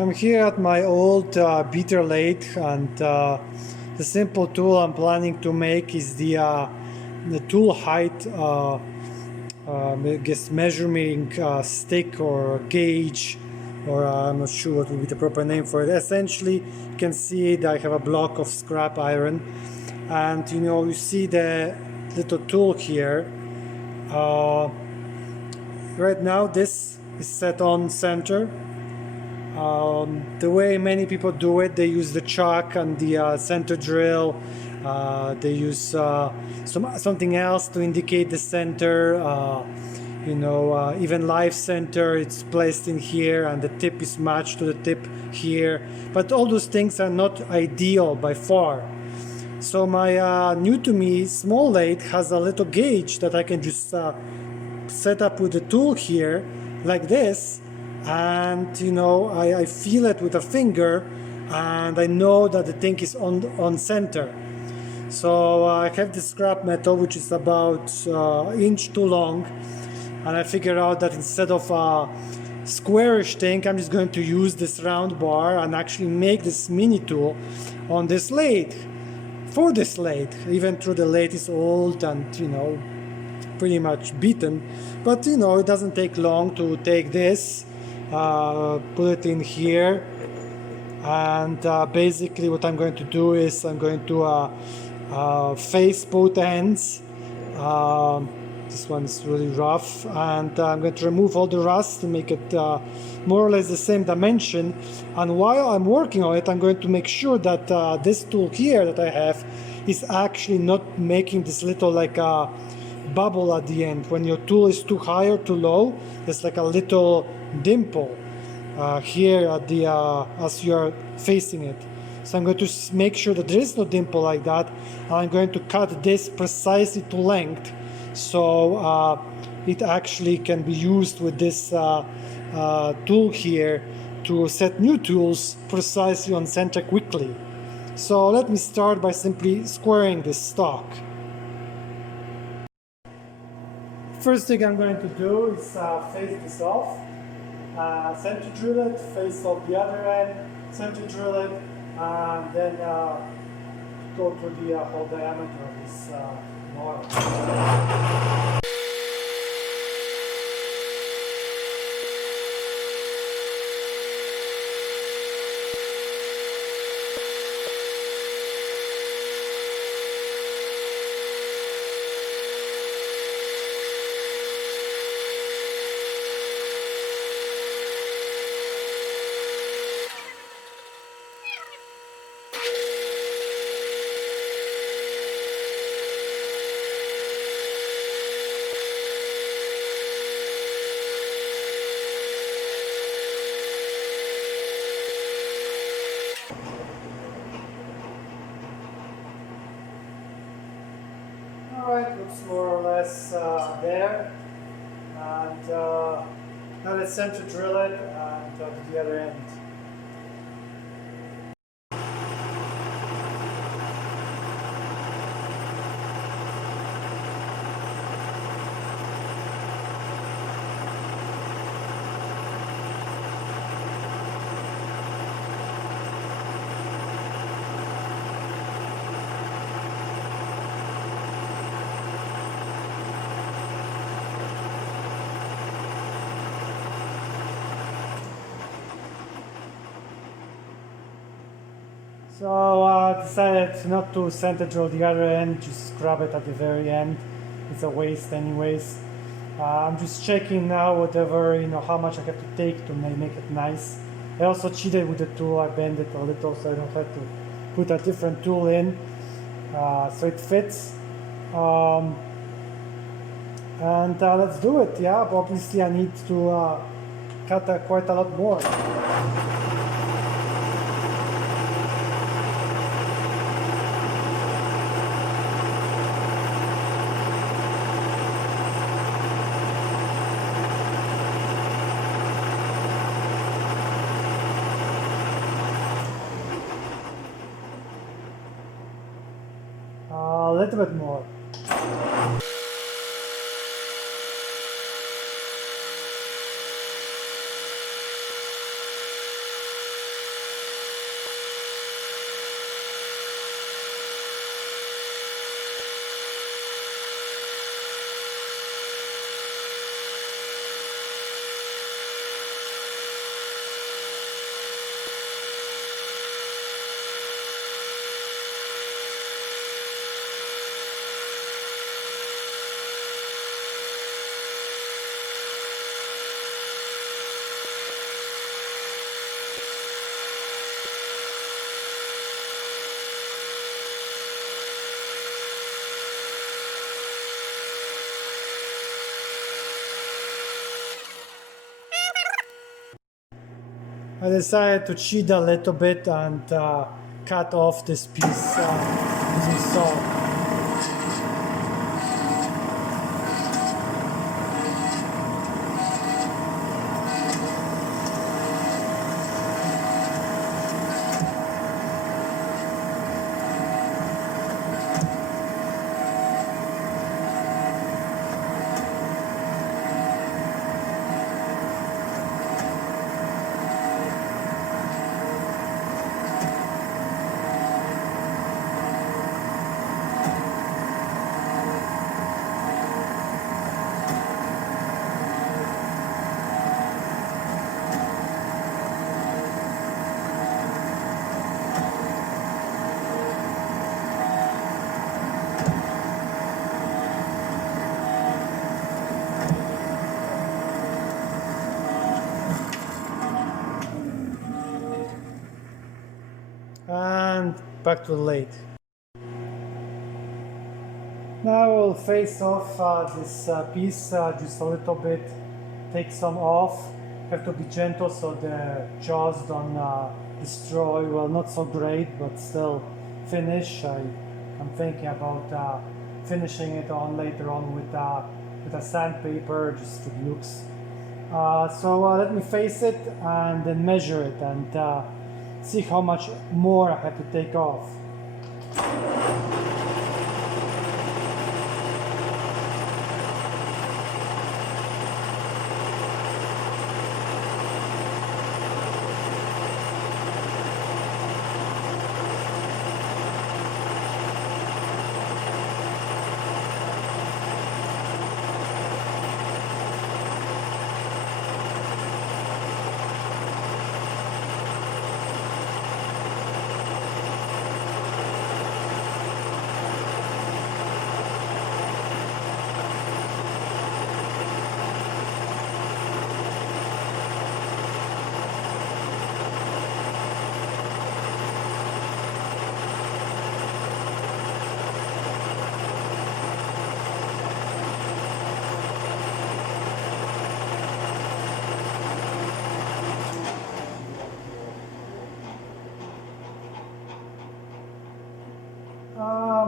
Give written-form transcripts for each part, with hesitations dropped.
I'm here at my old beater lathe, and the simple tool I'm planning to make is the tool height, I guess measuring stick or gauge, or I'm not sure what would be the proper name for it. Essentially, you can see that I have a block of scrap iron, and you see the little tool here. Right now, this is set on center. The way many people do it, they use the chuck and the center drill. They use something else to indicate the center. Even live center, it's placed in here, and the tip is matched to the tip here. But all those things are not ideal by far. So my new to me small lathe has a little gauge that I can just set up with the tool here, like this. And I feel it with a finger, and I know that the thing is on center. So I have this scrap metal which is about inch too long, and I figured out that instead of a squarish thing, I'm just going to use this round bar and actually make this mini tool on this lathe. For this lathe, even though the lathe is old and pretty much beaten, but it doesn't take long to take this, put it in here, and basically what I'm going to do is I'm going to face both ends. This one is really rough, and I'm going to remove all the rust to make it more or less the same dimension. And while I'm working on it, I'm going to make sure that this tool here that I have is actually not making this little like a bubble at the end. When your tool is too high or too low, there's like a little dimple here at the as you're facing it. So I'm going to make sure that there is no dimple like that. I'm going to cut this precisely to length, so it actually can be used with this tool here to set new tools precisely on center quickly. So let me start by simply squaring this stock. First thing I'm going to do is face this off, center drill it, face off the other end, center drill it, and then go through the whole diameter of this model. Alright, looks more or less there, and now let's center drill it and to the other end. So I decided not to center drill the other end, just grab it at the very end. It's a waste anyways. I'm just checking now whatever, how much I have to take to make it nice. I also cheated with the tool, I bend it a little so I don't have to put a different tool in, so it fits. And let's do it, yeah, but obviously I need to cut quite a lot more. A little bit more. I decided to cheat a little bit and cut off this piece using saw. And back to the lathe. Now we'll face off this piece just a little bit, take some off. Have to be gentle so the jaws don't destroy. Well, not so great, but still finish. I'm thinking about finishing it on later on with a sandpaper, just for looks. So let me face it and then measure it and see how much more I have to take off.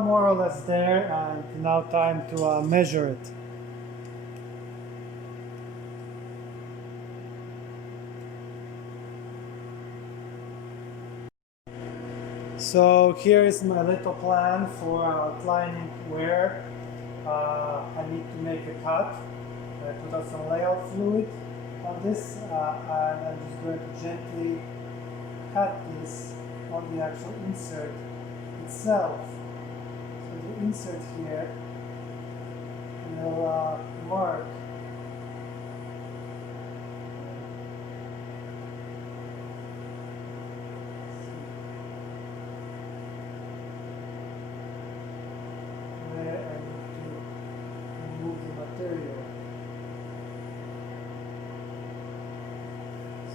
More or less there, and now time to measure it. So here is my little plan for outlining where I need to make a cut. I put out some layout fluid on this and I'm just going to gently cut this on the actual insert itself. So the insert here will mark where I need to remove the material.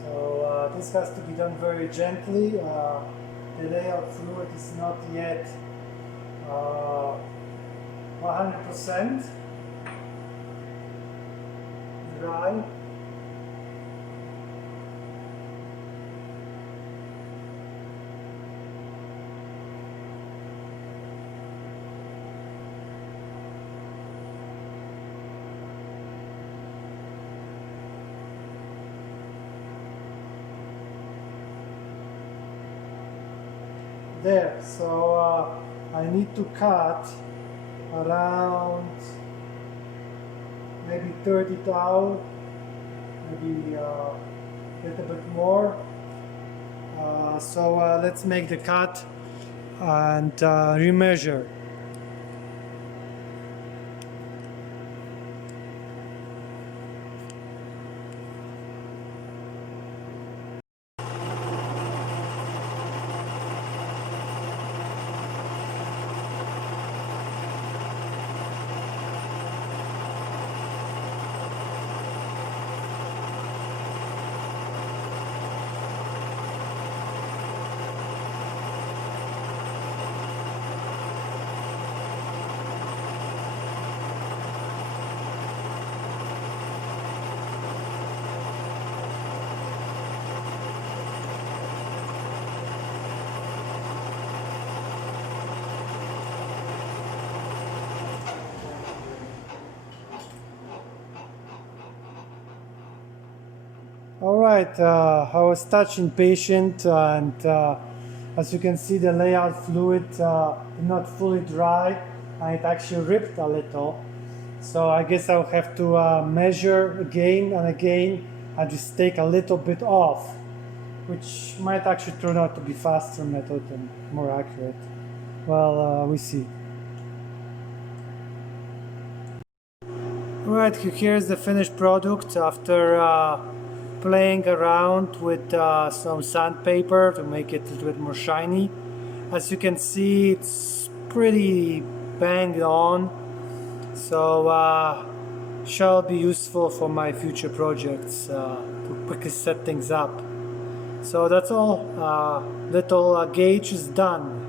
So this has to be done very gently. The layout fluid is not yet 100% dry. There, so I need to cut around maybe 30 thou, maybe a little bit more. So let's make the cut and remeasure. All right, I was touch impatient, and as you can see, the layout fluid did not fully dry, and it actually ripped a little. So I guess I'll have to measure again and again and just take a little bit off, which might actually turn out to be faster method and more accurate. Well, we see. Alright, here's the finished product after playing around with some sandpaper to make it a little bit more shiny. As you can see, it's pretty banged on, so shall be useful for my future projects to quickly set things up. So that's all. Little gauge is done.